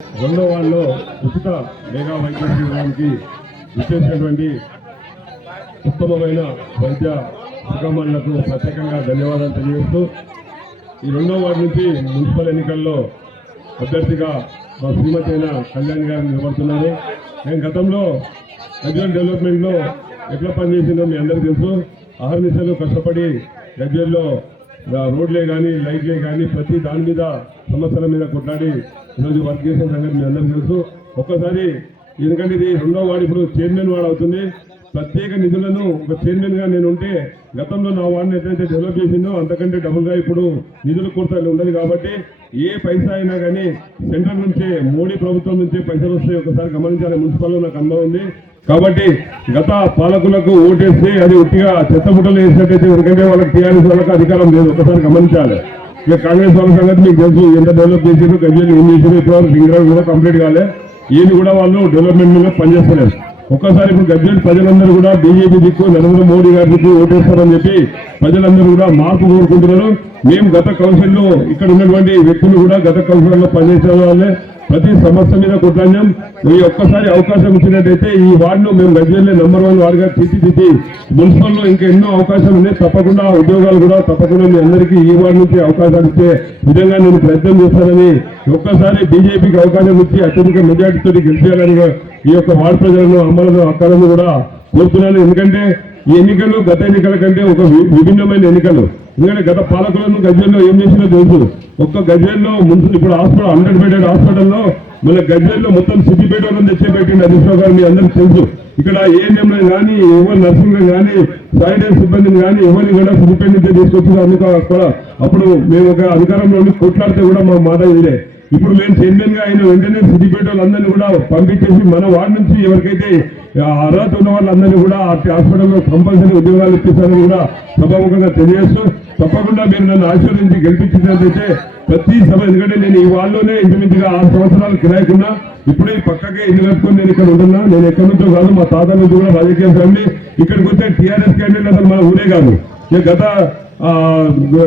రెండో వాళ్ళలో ఉచిత మెగా వైద్య శిబిరానికి విచ్చేసినటువంటి ఉత్తమమైన వైద్య సుఖమణులకు ప్రత్యేకంగా ధన్యవాదాలు తెలియజేస్తూ ఈ రెండో వార్డు నుంచి మున్సిపల్ ఎన్నికల్లో అభ్యర్థిగా మా శ్రీమతి అయిన కళ్యాణ్ గారు నిలబడుతున్నారు. నేను గతంలో గజ్వేల్ డెవలప్మెంట్లో ఎట్లా పనిచేసిందో మీ అందరికీ తెలుసు. అహర్నిశలు కష్టపడి గజ్వేల్లో రోడ్లే కానీ లైట్లే కానీ ప్రతి దాని మీద సమస్యల మీద కొట్లాడి ఈరోజు వర్క్ చేసిన సంగతి మీ అందరికీ తెలుసు. ఒక్కసారి ఎందుకంటే ఇది రెండో వాడు ఇప్పుడు చైర్మన్ వాడు అవుతుంది. ప్రత్యేక నిధులను ఒక చైర్మన్గా నేను ఉంటే గతంలో నా వాడిని ఎట్లయితే డెవలప్ చేసిందో అంతకంటే డబుల్గా ఇప్పుడు నిధుల కొరత ఉండదు కాబట్టి ఏ పైసా అయినా కానీ సెంట్రల్ నుంచే మోడీ ప్రభుత్వం నుంచే పైసలు వస్తాయి. ఒకసారి గమనించాలి. మున్సిపల్లో నాకు అనుభవం ఉంది. కాబట్టి గత పాలకులకు ఓటేస్తే అది ఉట్టిగా చెత్తబుట్టలు వేసినట్టయితే ఎందుకంటే వాళ్ళకి టీఆర్ఎస్ వాళ్ళకి అధికారం లేదు. ఒకసారి గమనించాలి. ఇక కాంగ్రెస్ వాళ్ళ సంగతి మీకు తెలుసు. ఎంత డెవలప్ చేసారు గజ్జలు ఏం చేసారు ఇప్పటివరకు సింగరాలు కూడా కంప్లీట్ కాలే. ఏది కూడా వాళ్ళు డెవలప్మెంట్ మీద పనిచేస్తలేదు. ఒక్కసారి ఇప్పుడు గజ్వేల్ ప్రజలందరూ కూడా బీజేపీ దిక్కు నరేంద్ర మోడీ గారి దిక్కు ఓటేస్తారని చెప్పి ప్రజలందరూ కూడా మార్పు కోరుకుంటున్నారు. మేము గత కౌన్సిల్లో ఇక్కడ ఉన్నటువంటి వ్యక్తులు కూడా గత కౌన్సిల్లో పనిచేసే వాళ్ళే. ప్రతి సమస్య మీద కొట్లాడినాం. ఈ ఒక్కసారి అవకాశం ఇచ్చినట్టయితే ఈ వార్డును మేము గజ్వేల్లో నెంబర్ వన్ వార్డుగా తీర్చిదిద్ది. మున్సిపల్లో ఇంకా ఎన్నో అవకాశాలు ఉన్నాయి. తప్పకుండా ఉద్యోగాలు కూడా తప్పకుండా మీ అందరికీ ఈ వార్డు నుంచి అవకాశాలు ఇచ్చే విధంగా నేను ప్రయత్నం చేస్తానని ఒక్కసారి బీజేపీకి అవకాశం ఇచ్చి అత్యధిక మెజార్టీతో గెలిచేయాలని ఈ యొక్క వార్డు ప్రజలను అమ్మలను అక్కలను కూడా కోరుతున్నాను. ఎందుకంటే ఈ ఎన్నికలు గత ఎన్నికల కంటే ఒక విభిన్నమైన ఎన్నికలు. ఎందుకంటే గత పాలకులను గజ్వేల్లో ఏం చేసినా తెలుసు. ఒక్క గజ్వేల్లో ముందు ఇప్పుడు హాస్పిటల్ హండ్రెడ్ బెడెడ్ హాస్పిటల్లో మళ్ళీ గజ్వేల్లో మొత్తం సిద్దిపేట వాళ్ళని తెచ్చే పెట్టింది గారు మీ అందరికీ తెలుసు. ఇక్కడ ఏఎన్ఎంలు కానీ ఎవరు నర్సింగ్లు కానీ శానిటరీ సిబ్బందిని కానీ ఎవరిని కూడా సిద్దిపేట నుంచి తీసుకొచ్చిన కూడా అప్పుడు మేము ఒక అధికారంలో ఉండి కొట్లాడితే కూడా మా మాట ఇదే ఇప్పుడు మేము చైర్మన్గా అయిన వెంటనే సిద్దిపేట వాళ్ళందరినీ కూడా పంపించేసి మన వార్డు నుంచి ఎవరికైతే అర్హత ఉన్న వాళ్ళందరినీ కూడా ఆ హాస్పిటల్లో కంపల్సరీ ఉద్యోగాలు ఇప్పిస్తారని కూడా సభాముఖంగా తెలియజేస్తూ తప్పకుండా మీరు నన్ను ఆశీర్వదించి గెలిపించినట్లయితే ప్రతి సభ ఎందుకంటే నేను ఈ వాళ్ళలోనే ఇంచుమించుగా ఆరు సంవత్సరాలు కిరాయకుండా ఇప్పుడే పక్కకే ఇల్లు కట్టుకొని నేను ఇక్కడ ఉంటున్నా. నేను ఎక్కడి నుంచో కాదు మా తాత నుంచి కూడా రాజకీయ ఫ్యామిలీ. ఇక్కడికి వస్తే టీఆర్ఎస్ క్యాండిడేట్ అసలు మన ఊరే కాదు. నేను గత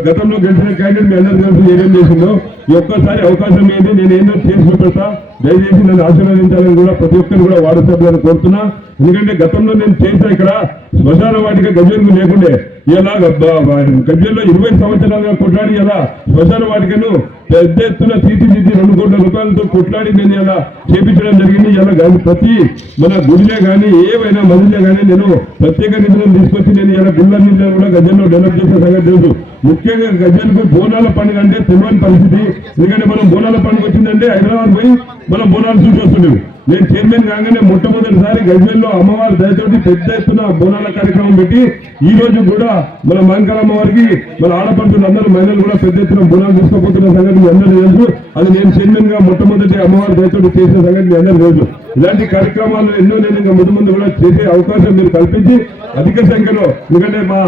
గతంలో గెలిచిన క్యాండిడేట్ మీ అందరూ తెలుసు ఏమేం చేసిందో. ఈ ఒక్కసారి అవకాశం ఏంటి? నేను ఏందో చేసి చూపెడతా. దయచేసి నన్ను ఆశీర్వదించాలని కూడా ప్రతి ఒక్కరు కూడా వార్డు సభ్యులను కోరుతున్నా. ఎందుకంటే గతంలో నేను చేసా ఇక్కడ శ్మశాన వాటిక గజ్వేల్కు లేకుండే. ఇలా గజ్వేల్లో ఇరవై సంవత్సరాలుగా కొట్లాడి ఇలా శ్మశాన వాటికను పెద్ద ఎత్తున తీర్చిదిద్ది రెండు కోట్ల రూపాయలతో కొట్లాడి నేను చేపించడం జరిగింది. ఇలా కానీ ప్రతి మన గుడిలే కానీ ఏమైనా మందిలే కానీ నేను ప్రత్యేక నిధులను తీసుకొచ్చి నేను ఇలా గుళ్ళ నిధులను కూడా గజ్జల్లో డెవలప్ చేసిన సంగతి తెలుసు. ముఖ్యంగా గజ్జలకు బోనాల పండుగ అంటే తెలియని పరిస్థితి. ఎందుకంటే మనం బోనాల పండుగ వచ్చిందంటే హైదరాబాద్ పోయి మనం బోనాలు చూసి వస్తున్నాం నేను చైర్మన్ కాగానే మొట్టమొదటిసారి గజ్వేల్లో అమ్మవారి దయతోటి పెద్ద ఎత్తున బోనాల కార్యక్రమం పెట్టి ఈ రోజు కూడా మన మంకల అమ్మవారికి మన ఆడపడుతున్న అందరూ మహిళలు కూడా పెద్ద ఎత్తున బోనాలు తీసుకోపోతున్న సంగతి అందరూ తెలుసు. అది నేను చైర్మన్గా మొట్టమొదటి అమ్మవారి దయతోటి చేసిన సంగతి అందరూ తెలుసు. ఇలాంటి కార్యక్రమాలు ఎన్నో నేను ఇంకా ముందు ముందు కూడా చేసే అవకాశం మీరు కల్పించి అధిక సంఖ్యలో ఎందుకంటే మా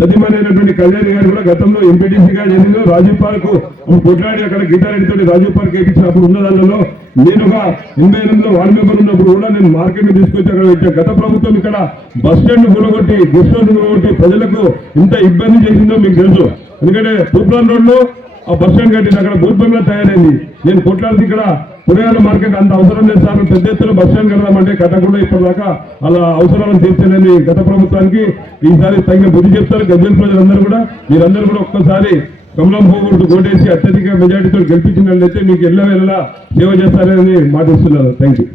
సతీమైనటువంటి కళ్యాణి గారు కూడా గతంలో ఎంపీటీసీగా చేసిందో రాజీవ్ పార్క్ కొట్లాడి అక్కడ గీతారెడ్డితో రాజీవ్ పార్క్ వేయించినప్పుడు ఉన్న దానిలో నేను ఒక ఎనభై ఎనిమిదిలో వార్డు మెంబర్ ఉన్నప్పుడు కూడా నేను మార్కెట్ తీసుకొచ్చి అక్కడ పెట్టాను గత ప్రభుత్వం ఇక్కడ బస్ స్టాండ్ గురగొట్టి బస్ స్టాండ్ గురగొట్టి ప్రజలకు ఇంత ఇబ్బంది చేసిందో మీకు తెలుసు. ఎందుకంటే తూప్లాన్ రోడ్లో ఆ బస్ స్టాండ్ కట్టింది. అక్కడ బూత్ తయారైంది. నేను కొట్లాడితే ఇక్కడ కూరగాయల మార్కెట్ అంత అవసరం లేదు సార్. పెద్ద ఎత్తున బస్ స్టాండ్ కడదామంటే కట్టకుండా ఇప్పటిదాకా అలా అవసరాలను తీర్చలేని గత ప్రభుత్వానికి ఈసారి తగిన బుద్ధి చెప్తారు. గజ్వేల్ ప్రజలందరూ కూడా. మీరందరూ కూడా ఒక్కసారి కమలం పోగొట్టు ఓటేసి అత్యధిక మెజార్టీతో గెలిపించినట్లయితే మీకు ఎల్ల వెళ్ళలా సేవ చేస్తారని మాటిస్తున్నాను థ్యాంక్ యూ